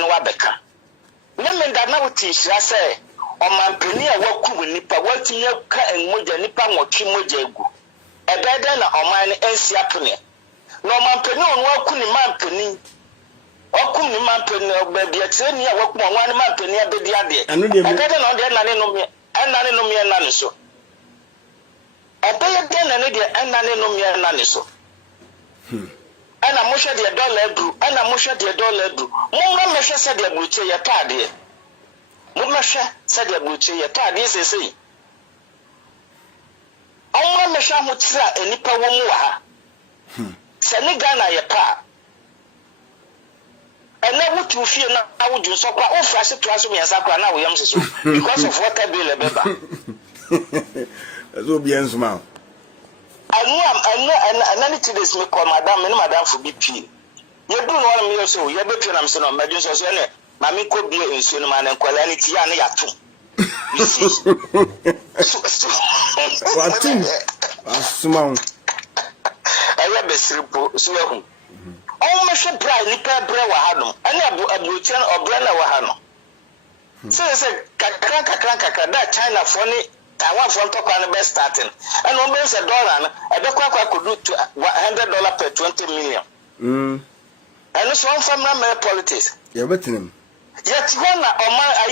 no wabeka na menda na wotinhyira say omampani a waku nipa watinye ka enmoja nipa nwotwe moja egu ebeda na oman ensi apone na omampani on waku ni mampani waku ni mampani obedi atreni a waku onwan mampani abedi ade ebeda na de na ne no me na ne so ebeda na ne de na ne no me na ne so ana musha de dollar du ana musha de dollar du mumra mesha se de buche ya tade mumra se de buche ya tade sesei mumra mesha mutira enipa wo mu ha sene Ghana ya pa ena wutu fie na awuju so kwa o fra se to aso miensa kwa na wo yam seso because of water bill beba aso bien suma anani tides me call madam for BP ye do no one me so ye be pio na me so no madun so so ne ma me ko bio ensuo no ma na nkwala ni ti ya ne yato you see watin asuma aya besiripo so ya hu o me hwe bra ni pa bra wa ha no ani abuotian obra na wa ha no se kakra da China for ni Taiwan from Tokyo and best starting. And one base $1, I don't could do $100 per 20 million. And it's one from my politics. Yeah, but him. Yet one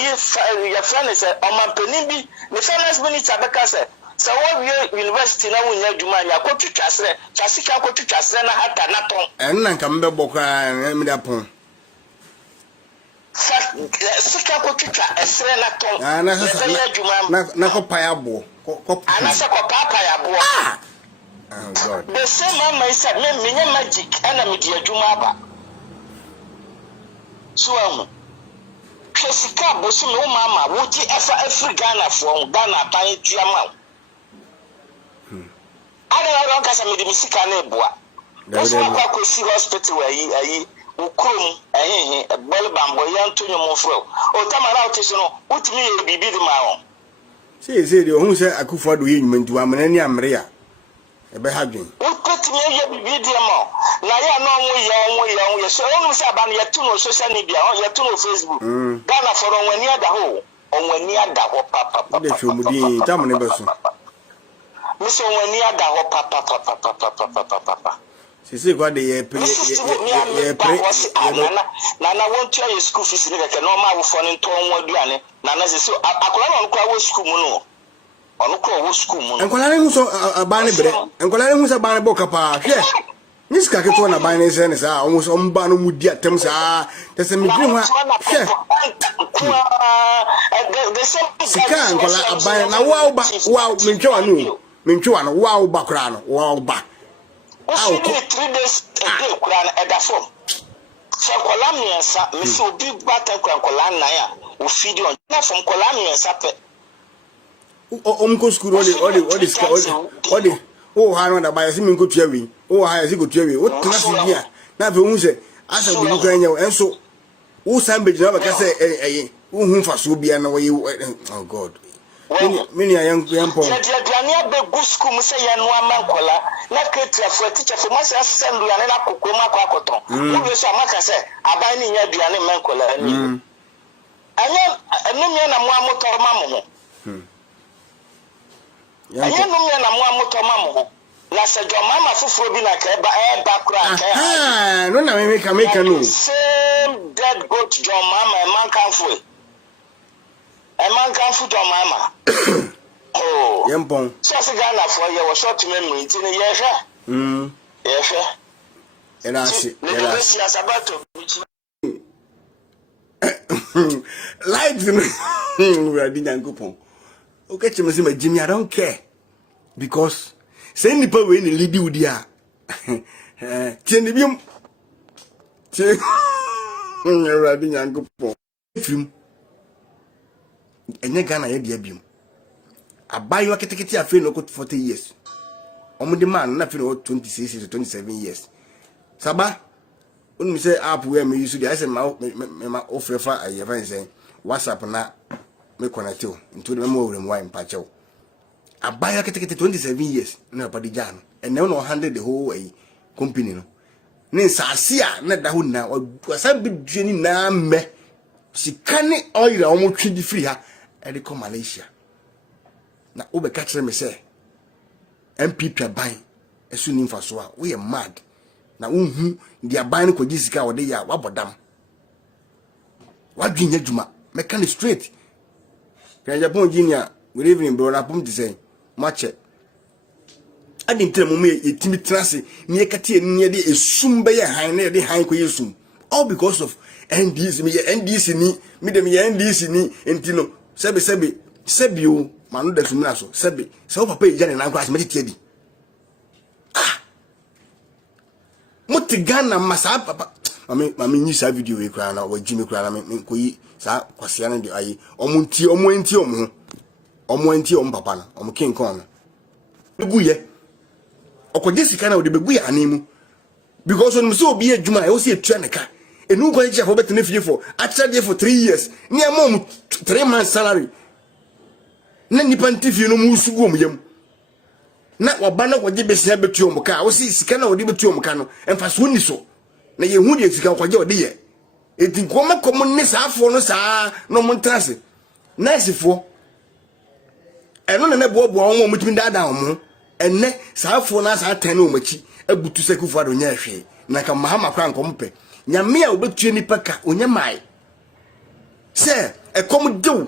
your friend is a my penimbi, the finance minister because so what university now in your Jumania go to Chasre, Chasika go to Chasre and Hata Naton. And then come back and me upon. Sika ko twitwa esre na ton na ko payabo ko anasa ko papayabo oh god the same man my said me nya magic ana me di adwuma ba so amu sika bo so me wo mama wo ti efa afri Ghana fo Ghana tan tuama ada kasa me di sika na ebua wo so ko si hospital ayi ukrom bol bambo yanto nyomo fro o tamara otiso no utimi ye bibi di ma won say de ohun say akufo do ye nyumantu amana ni amre ya e be hadwen utimi ye bibi di ma na ya no wo ye so onu say aban ye tu no social media ye tu no Facebook Ghana for onwani ada ho papa de chomudi tamne beso mi so onwani ada ho papa sisi kwa de ye pre na won tua ye school fees ni keke no ma wo fo ni to won aduane na sisi akola no kwa wo school mu no onu kwa wo school mu no enkola ne hu so abane bre enkola ne hu so abane boka pa hwe ni sika ke to na abane se ne sa o so mba no mu di atem sa te se mi dwem ha hwe sika enkola abane na wow mentwa no wow ba kra no wow ba oh 3 days a day kuran edafo so kola miensa me se obi gbata kola nan ya o feed on na from kola miensa pe omko school odi o ha no da ba yesi minko tuawi o ha yesi ko tuawi o tena si bia na fe hu se asa bi du kan nya enso o sambeji na ba ka se o hu fa so bia na we oh god mini ayampo ya be go school mu say ya no amankola na ketia for teacher for ma say send ya na kokko ma kwa koton wo be so amaka say aban ni nya duane mankola ni anya enumye na mo amoto ma mo ho anya enumye na mo amoto ma mo ho na se jo mama fufuro bi na ka ba kura ka no na me ka no same dead goat jo mama man kan fu to mama oh yempon so se Ghana for ye wo short memory ti ni ye hwe ye hwe ena si asabato light we are dinga nkupon okay chime se Jimmy I don't care because say nipa we ni lead udi a tieni biom tie we are dinga nkupon film enye Ghana ye dia biom abayo ketekete afi no 40 years omude man na fi no 26 to 27 years saba unmi say app we me use dia say ma ofrefa ayefa say WhatsApp na me connect you into the memo we wine pacho abayo ketekete 27 years na padi jan and now no handle the whole way company no ne nsase a na da ho na wasan bi dwani na me sikane oil a omo twi di free ha e de come Malaysia na obe ka kire me say MP twaban esu ni mfa so a we mad na unhu dia ban ko gisika wo de ya wabodam wadwinya djuma mechanic straight kan Japan junior good evening bro na pum say mache adi ntere mo me yetimi trase ni ekati eni de esum be ye han na de han ko yesum all because of NDC me NDC ni me dem ye NDC ni entino sebi o manu da sumina so sebi se o papa e jane na kwa me tie di mutigana masa papa mami nyi sa video we kra na wajimi kra na me koyi sa kwase na de ayi omunti omo papa na omo king kong beguye okoje sika na o de beguye animu because on so obi adwuma e o se etua ne ka enu ko je for betene fie for actually for 3 years ni am 3 months salary na nipa ntifie no mu sugu omyam na oba na kwaje besia betuo mka o se sika na o de betuo mka no emfa so ni so na ye hu de sika kwaje o de ye eti koma ne saafo no saa no mo ntrase nice fo eno na bobo won mutimi dada won enne saafo na saa tan o machi abutu sekufo ado nya hwe na ka mahama kwa nkompe nyame a obetue nipa ka onyamai se ekom dew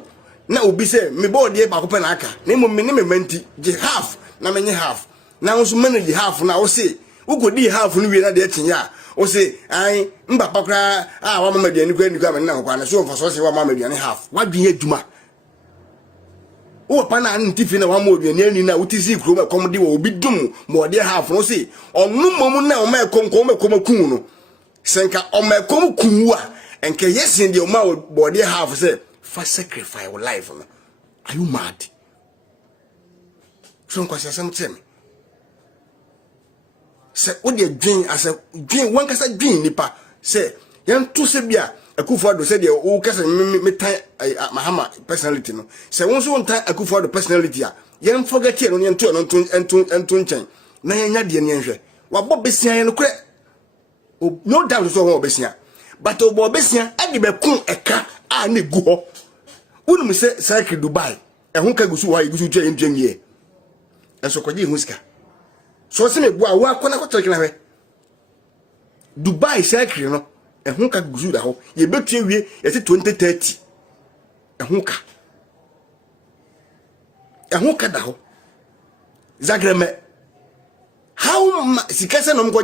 na obi se me board e ba ko pe na aka na mo me ne me manti je half na menye half na nso manage half na wo se ugodi half no wie na de etinya o se ai mbapa kra wa mama diani kwa ndika me na kwa na so so se wa mama diani half wadwen aduma o pa na ntifi na wa ma oduani ani na utisi kro me kom de wo obi dum mo de half no se onu mom na o ma konkom kun no senka o ma kom kun wa enke yesin de o ma body half say for sacrifice your life no are you mad so nkwasi asem teme se o de dwen asa dwen wan kasa dwen nipa se yan to se bia Akufo-Addo se de o kasa me tan Mahama personality no se won so tan Akufo-Addo personality a yan forget no yan to no ento nchen na yan nya de ne nhwe wa bo besia yan kure no doubt so wo besia but o bo besia ade be kun eka a ne gu ho unum se cycle Dubai ehun ka gusu wa igusu twa entwen ye enso kwaje hu sika so se me bua wa akona kwatire kina hwe Dubai cycle no ehun ka gusu da ho ye betue wie ye se 2030 ehun ka da ho Zagreb how sika se no mko